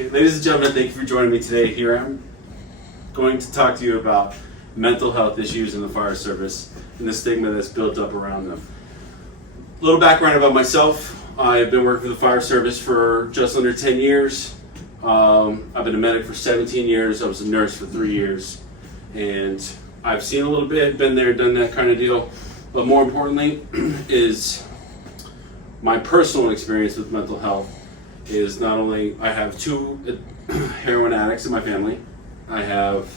Okay, ladies and gentlemen, thank you for joining me today. Here I'm going to talk to you about mental health issues in the fire service and the stigma that's built up around them. A little background about myself. I've been working for the fire service for just under 10 years. I've been a medic for 17 years. I was a nurse for 3 years. And I've seen a little bit, been there, done that kind of deal. But more importantly is my personal experience with mental health is not only I have 2 heroin addicts in my family, I have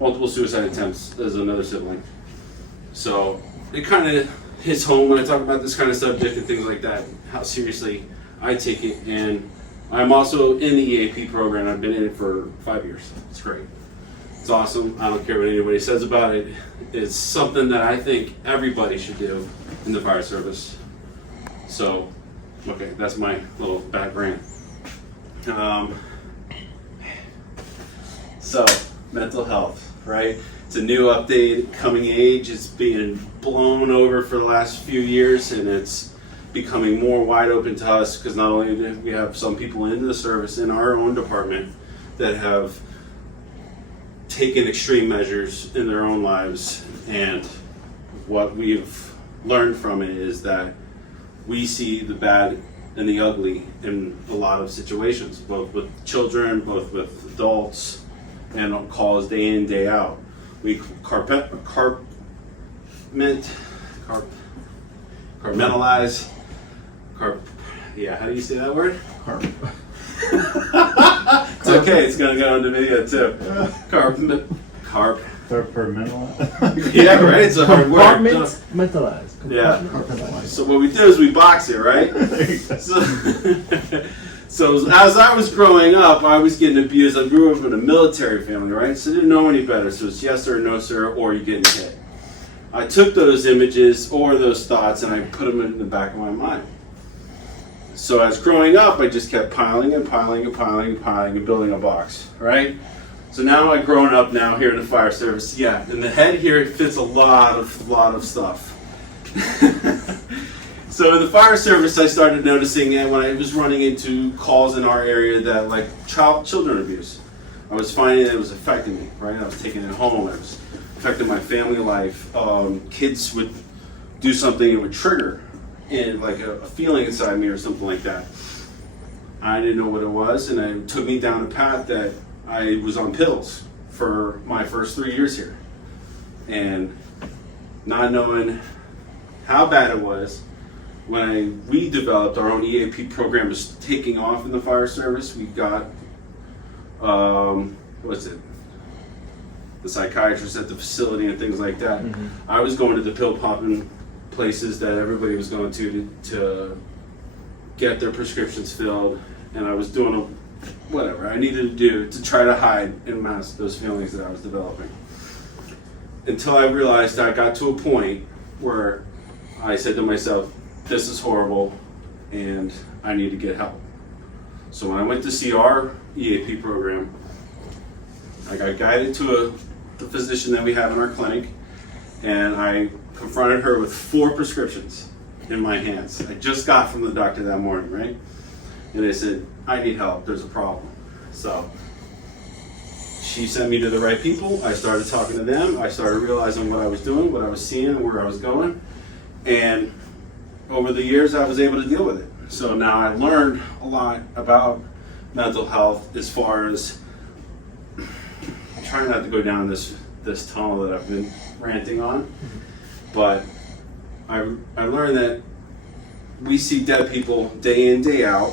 multiple suicide attempts as another sibling. So it kind of hits home when I talk about this kind of subject and things like that, how seriously I take it. And I'm also in the EAP program. I've been in it for 5 years. It's great. It's awesome. I don't care what anybody says about it. It's something that I think everybody should do in the fire service. So, okay, that's my little background. So, mental health, right? It's a new update, coming age. It's being blown over for the last few years, and it's becoming more wide open to us because not only do we have some people in the service in our own department that have taken extreme measures in their own lives, and what we've learned from it is that we see the bad and the ugly in a lot of situations, both with children, both with adults, and on calls day in, day out. We compartmentalize. Yeah, how do you say that word? It's okay, it's gonna go on the video too. Compartmentalize. Yeah, right, it's a hard word. Compartmentalize. Yeah. Compartmentalize. So what we do is we box it, right? So as I was growing up, I was getting abused. I grew up in a military family, right? So I didn't know any better. So it's yes sir, no sir, or you're getting hit. I took those images or those thoughts and I put them in the back of my mind. So as growing up, I just kept piling and building a box, right? So now I've grown up now here in the fire service. Yeah, in the head here, it fits a lot of stuff. So in the fire service, I started noticing that when I was running into calls in our area that like children abuse, I was finding that it was affecting me, right? I was taking it home. It was affecting my family life. Kids would do something, it would trigger and like a feeling inside me or something like that. I didn't know what it was, and it took me down a path that I was on pills for my first 3 years here. And not knowing how bad it was, when we developed our own EAP program was taking off in the fire service, we got, the psychiatrist at the facility and things like that. Mm-hmm. I was going to the pill popping places that everybody was going to get their prescriptions filled, and I was doing whatever I needed to do to try to hide and mask those feelings that I was developing. Until I realized I got to a point where I said to myself, this is horrible and I need to get help. So when I went to see our EAP program, I got guided to the physician that we have in our clinic, and I confronted her with 4 prescriptions in my hands. I just got from the doctor that morning, right? And I said, I need help, there's a problem. So she sent me to the right people. I started talking to them. I started realizing what I was doing, what I was seeing, and where I was going. And over the years, I was able to deal with it. So now I learned a lot about mental health as far as trying not to go down this tunnel that I've been ranting on. But I learned that we see dead people day in, day out.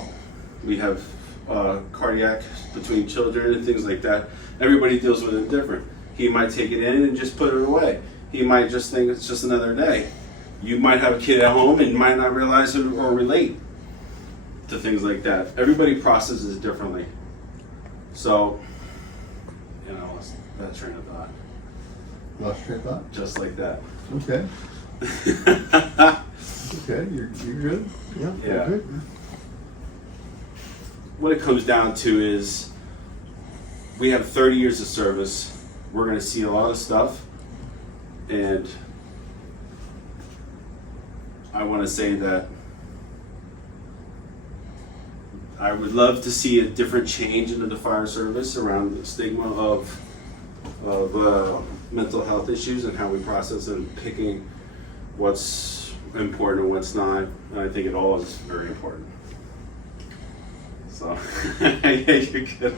We have cardiac between children and things like that. Everybody deals with it different. He might take it in and just put it away. He might just think it's just another day. You might have a kid at home and might not realize it or relate to things like that. Everybody processes it differently. So, lost that train of thought. Lost your thought? Just like that. Okay. Okay, you're good? Yeah. Yeah. Good. What it comes down to is we have 30 years of service. We're going to see a lot of stuff, and I want to say that I would love to see a different change into the fire service around the stigma of mental health issues and how we process and picking what's important and what's not. And I think it all is very important. So, yeah, you're good.